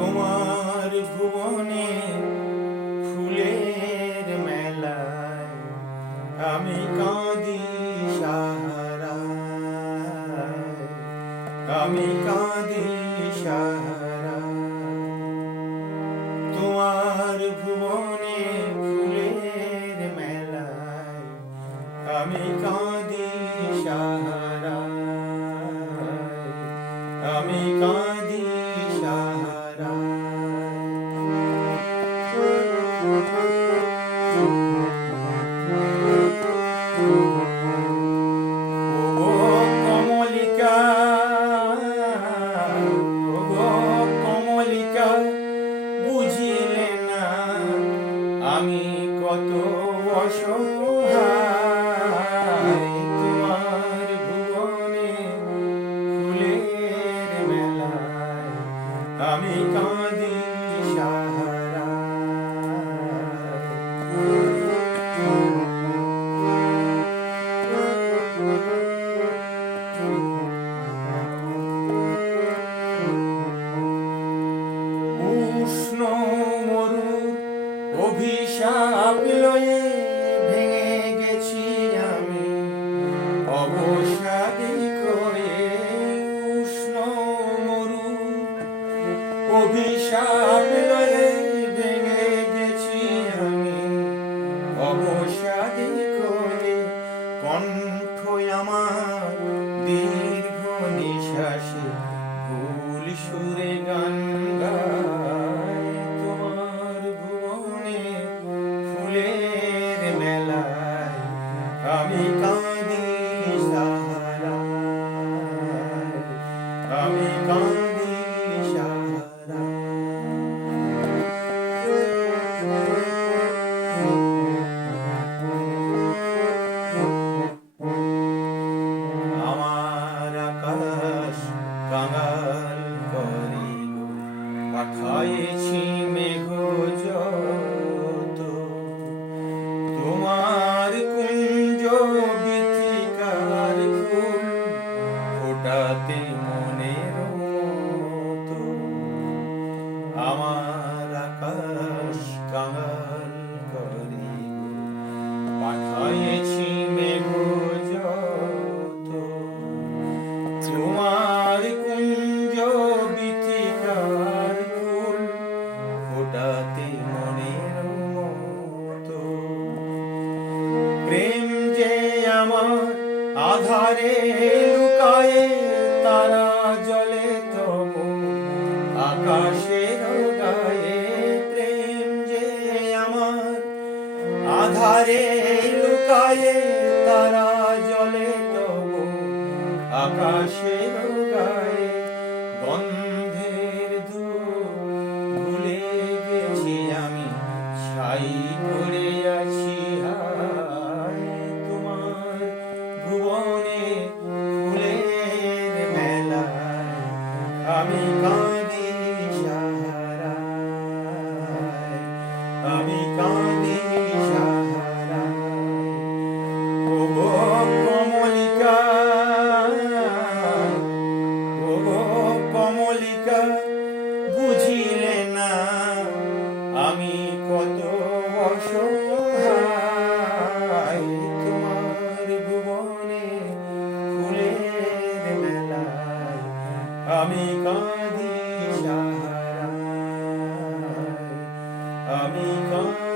তোমার ভুবনে ফুলের মেলায় আমি কাঁদি সাহারায়, আমি কাঁদি সাহারায়। তোমার ভুবনে ফুলের মেলায় আমি কাঁদি সাহারায়, আমি কাঁদি সাহারায়। ও কমলিকা, ও কমলিকা, বুঝিলে না আমি কত অসহায়। তোমার ভুবনে ফুলের মেলায় আমি কাঁদি সাহারায়। উষ্ণ মরুর অভিশাপ লয়ে ভেঙে গেছি আমি অবসাদে ক্ষয়ে। উষ্ণ মরুর অভিশাপ লয়ে ভেঙে গেছি আমি অবসাদে ক্ষয়ে। কণ্ঠ আমার দীর্ঘ নিঃশ্বাসে ভুল সুরে গান গায়। তোমার ভুবনে ফুলের মেলায় আমি কাঁদি সাহারায়, আমি কাঁদি সাহারায়। আমার আকাশ কাঙাল করি গো, পাঠায়েছি মেঘ যত। তোমার কুঞ্জ বীথিকার ফুল ফোটাতে মনের মতো। আমার আকাশ কাঙাল করি গো, পাঠায়েছি মেঘ যত। তোমার কুঞ্জ বীথিকার ফুল ফোটাতে মনের মতো। প্রেম যে আমার আধারে লুকায়ে তারা জলে তবু আকাশের গায়ে। প্রেম যে আমার আধারে লুকায়ে তারা জলে তবু আকাশের গায়ে। গন্ধের ধূপ ভুলে গেছি আমি ছাই পড়ে আছি হায়। তোমার ভুবনে ফুলের মেলায় আমি কাঁদি সাহারায়, আমি কাঁদি সাহারায়। ও কমলিকা, ও কমলিকা, বুঝিলে না আমি কত অসহায়। তোমার ভুবনে ফুলের মেলায় আমি কাঁদি সাহারায়, আমি কাঁদি